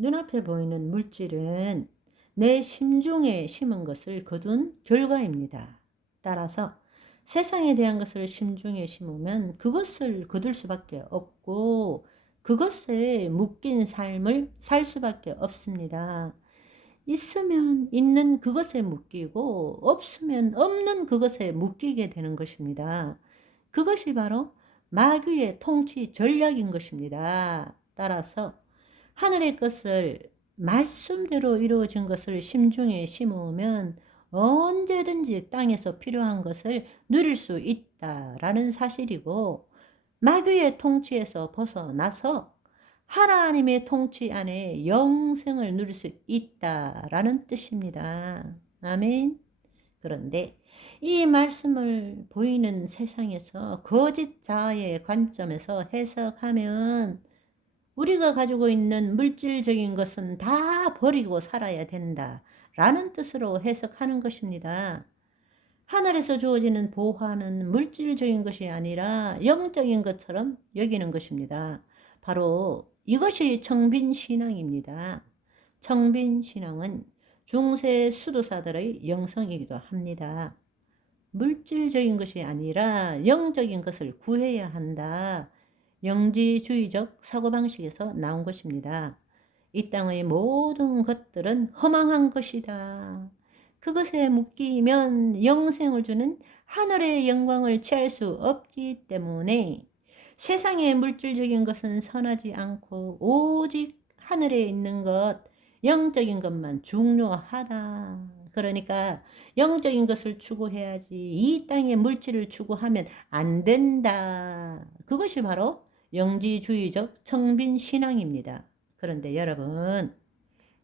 눈앞에 보이는 물질은 내 심중에 심은 것을 거둔 결과입니다. 따라서 세상에 대한 것을 심중에 심으면 그것을 거둘 수밖에 없고 그것에 묶인 삶을 살 수밖에 없습니다. 있으면 있는 그것에 묶이고 없으면 없는 그것에 묶이게 되는 것입니다. 그것이 바로 마귀의 통치 전략인 것입니다. 따라서 하늘의 것을 말씀대로 이루어진 것을 심중에 심으면 언제든지 땅에서 필요한 것을 누릴 수 있다라는 사실이고, 마귀의 통치에서 벗어나서 하나님의 통치 안에 영생을 누릴 수 있다라는 뜻입니다. 아멘. 그런데 이 말씀을 보이는 세상에서 거짓 자아의 관점에서 해석하면 우리가 가지고 있는 물질적인 것은 다 버리고 살아야 된다라는 뜻으로 해석하는 것입니다. 하늘에서 주어지는 보화는 물질적인 것이 아니라 영적인 것처럼 여기는 것입니다. 바로 이것이 청빈신앙입니다. 청빈신앙은 중세 수도사들의 영성이기도 합니다. 물질적인 것이 아니라 영적인 것을 구해야 한다. 영지주의적 사고방식에서 나온 것입니다. 이 땅의 모든 것들은 허망한 것이다. 그것에 묶이면 영생을 주는 하늘의 영광을 취할 수 없기 때문에 세상의 물질적인 것은 선하지 않고 오직 하늘에 있는 것, 영적인 것만 중요하다. 그러니까 영적인 것을 추구해야지 이 땅의 물질을 추구하면 안 된다. 그것이 바로 영지주의적 청빈신앙입니다. 그런데 여러분,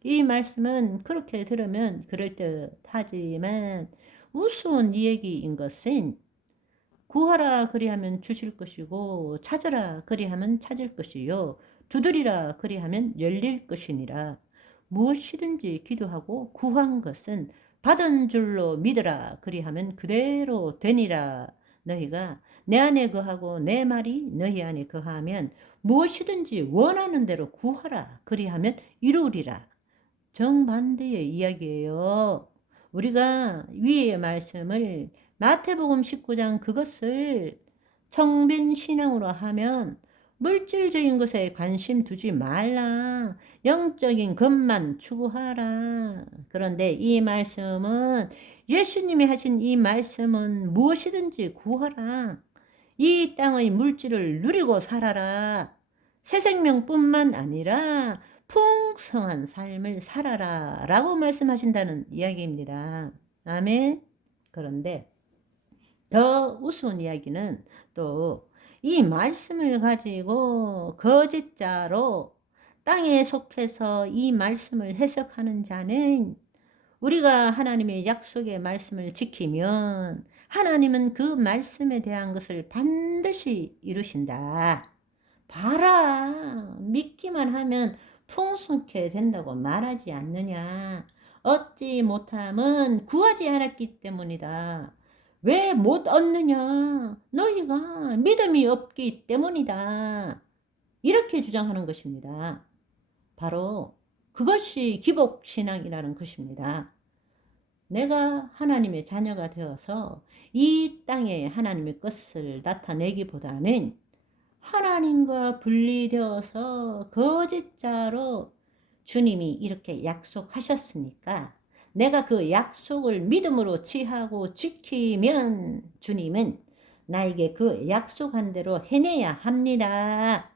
이 말씀은 그렇게 들으면 그럴듯하지만 우스운 이야기인 것은 구하라 그리하면 주실 것이고 찾으라 그리하면 찾을 것이요 두드리라 그리하면 열릴 것이니라. 무엇이든지 기도하고 구한 것은 받은 줄로 믿으라 그리하면 그대로 되니라. 너희가 내 안에 거하고 내 말이 너희 안에 거하면 무엇이든지 원하는 대로 구하라 그리하면 이루리라. 정반대의 이야기예요. 우리가 위의 말씀을 마태복음 19장 그것을 청빈신앙으로 하면 물질적인 것에 관심 두지 말라. 영적인 것만 추구하라. 그런데 이 말씀은 예수님이 하신 이 말씀은 무엇이든지 구하라. 이 땅의 물질을 누리고 살아라. 새 생명뿐만 아니라 풍성한 삶을 살아라 라고 말씀하신다는 이야기입니다. 아멘. 그런데 더 우스운 이야기는 또 이 말씀을 가지고 거짓자로 땅에 속해서 이 말씀을 해석하는 자는 우리가 하나님의 약속의 말씀을 지키면 하나님은 그 말씀에 대한 것을 반드시 이루신다. 봐라. 믿기만 하면 풍성케 된다고 말하지 않느냐. 얻지 못함은 구하지 않았기 때문이다. 왜 못 얻느냐? 너희가 믿음이 없기 때문이다. 이렇게 주장하는 것입니다. 바로 그것이 기복신앙이라는 것입니다. 내가 하나님의 자녀가 되어서 이 땅에 하나님의 것을 나타내기보다는 하나님과 분리되어서 거짓자로 주님이 이렇게 약속하셨으니까 내가 그 약속을 믿음으로 취하고 지키면 주님은 나에게 그 약속한 대로 해내야 합니다.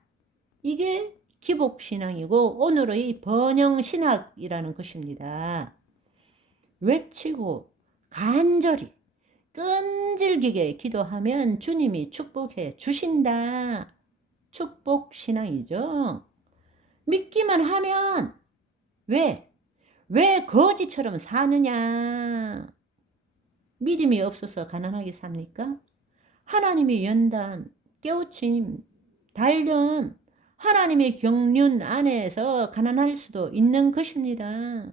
이게 기복신앙이고 오늘의 번영신학이라는 것입니다. 외치고 간절히 끈질기게 기도하면 주님이 축복해 주신다. 축복신앙이죠. 믿기만 하면 왜 거지처럼 사느냐? 믿음이 없어서 가난하게 삽니까? 하나님의 연단, 깨우침, 단련, 하나님의 경륜 안에서 가난할 수도 있는 것입니다.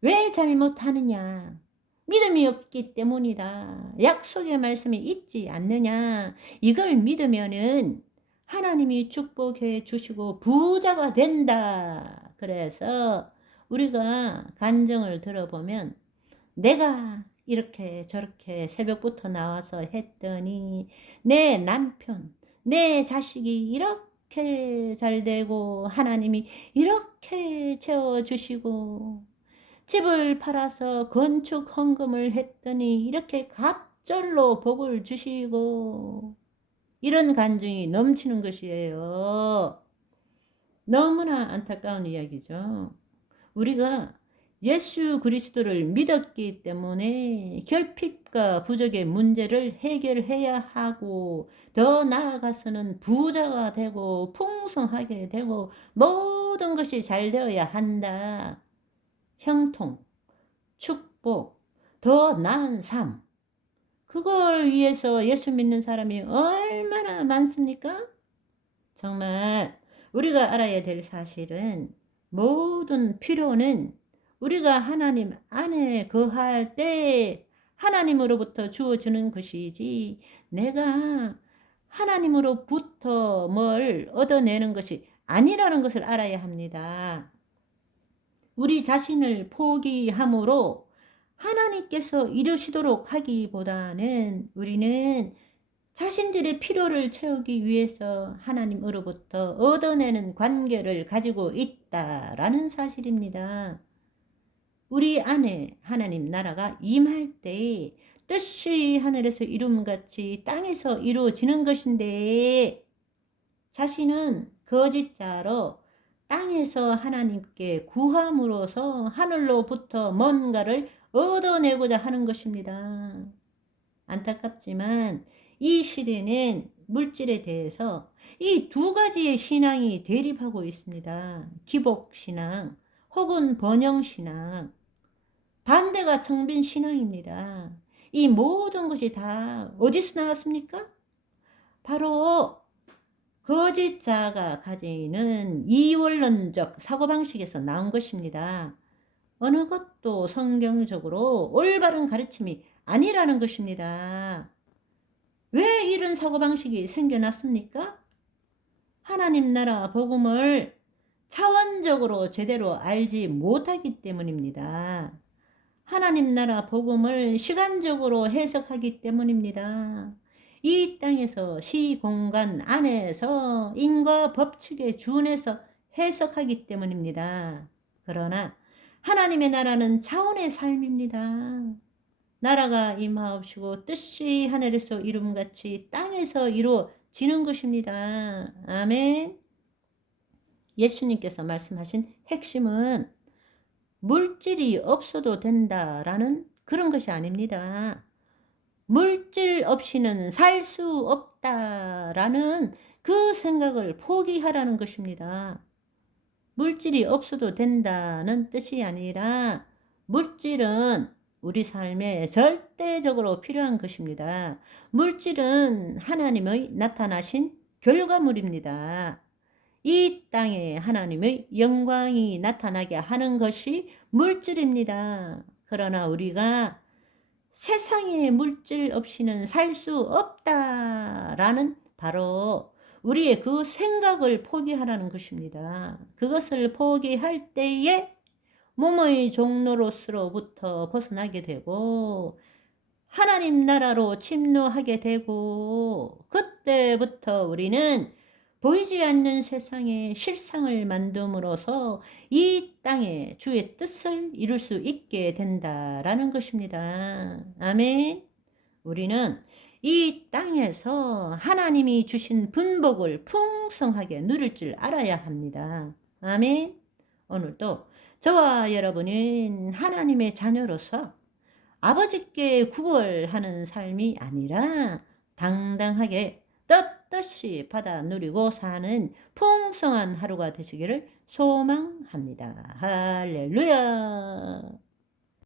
왜 잘못하느냐? 믿음이 없기 때문이다. 약속의 말씀이 있지 않느냐? 이걸 믿으면은 하나님이 축복해 주시고 부자가 된다. 그래서 우리가 간증을 들어보면 내가 이렇게 저렇게 새벽부터 나와서 했더니 내 남편, 내 자식이 이렇게 잘 되고 하나님이 이렇게 채워주시고 집을 팔아서 건축 헌금을 했더니 이렇게 갑절로 복을 주시고 이런 간증이 넘치는 것이에요. 너무나 안타까운 이야기죠. 우리가 예수 그리스도를 믿었기 때문에 결핍과 부족의 문제를 해결해야 하고 더 나아가서는 부자가 되고 풍성하게 되고 모든 것이 잘 되어야 한다. 형통, 축복, 더 나은 삶. 그걸 위해서 예수 믿는 사람이 얼마나 많습니까? 정말 우리가 알아야 될 사실은 모든 필요는 우리가 하나님 안에 거할 때 하나님으로부터 주어지는 것이지 내가 하나님으로부터 뭘 얻어내는 것이 아니라는 것을 알아야 합니다. 우리 자신을 포기함으로 하나님께서 이루시도록 하기보다는 우리는 자신들의 필요를 채우기 위해서 하나님으로부터 얻어내는 관계를 가지고 있다라는 사실입니다. 우리 안에 하나님 나라가 임할 때 뜻이 하늘에서 이룸같이 땅에서 이루어지는 것인데 자신은 거짓자로 땅에서 하나님께 구함으로써 하늘로부터 뭔가를 얻어내고자 하는 것입니다. 안타깝지만 이 시대는 물질에 대해서 이 두 가지의 신앙이 대립하고 있습니다. 기복신앙 혹은 번영신앙. 반대가 청빈신앙입니다. 이 모든 것이 다 어디서 나왔습니까? 바로 거짓자가 가지는 이원론적 사고방식에서 나온 것입니다. 어느 것도 성경적으로 올바른 가르침이 아니라는 것입니다. 왜 이런 사고방식이 생겨났습니까? 하나님 나라 복음을 차원적으로 제대로 알지 못하기 때문입니다. 하나님 나라 복음을 시간적으로 해석하기 때문입니다. 이 땅에서 시공간 안에서 인과 법칙에 준해서 해석하기 때문입니다. 그러나 하나님의 나라는 차원의 삶입니다. 나라가 임하옵시고 뜻이 하늘에서 이룸같이 땅에서 이루어지는 것입니다. 아멘. 예수님께서 말씀하신 핵심은 물질이 없어도 된다라는 그런 것이 아닙니다. 물질 없이는 살 수 없다라는 그 생각을 포기하라는 것입니다. 물질이 없어도 된다는 뜻이 아니라 물질은 우리 삶에 절대적으로 필요한 것입니다. 물질은 하나님의 나타나신 결과물입니다. 이 땅에 하나님의 영광이 나타나게 하는 것이 물질입니다. 그러나 우리가 세상에 물질 없이는 살 수 없다라는 바로 우리의 그 생각을 포기하라는 것입니다. 그것을 포기할 때에 몸의 종로로서로부터 벗어나게 되고 하나님 나라로 침노하게 되고 그때부터 우리는 보이지 않는 세상에 실상을 만듦으로써 이 땅에 주의 뜻을 이룰 수 있게 된다라는 것입니다. 아멘. 우리는 이 땅에서 하나님이 주신 분복을 풍성하게 누릴 줄 알아야 합니다. 아멘. 오늘도 저와 여러분은 하나님의 자녀로서 아버지께 구걸하는 삶이 아니라 당당하게 떳떳이 받아 누리고 사는 풍성한 하루가 되시기를 소망합니다. 할렐루야.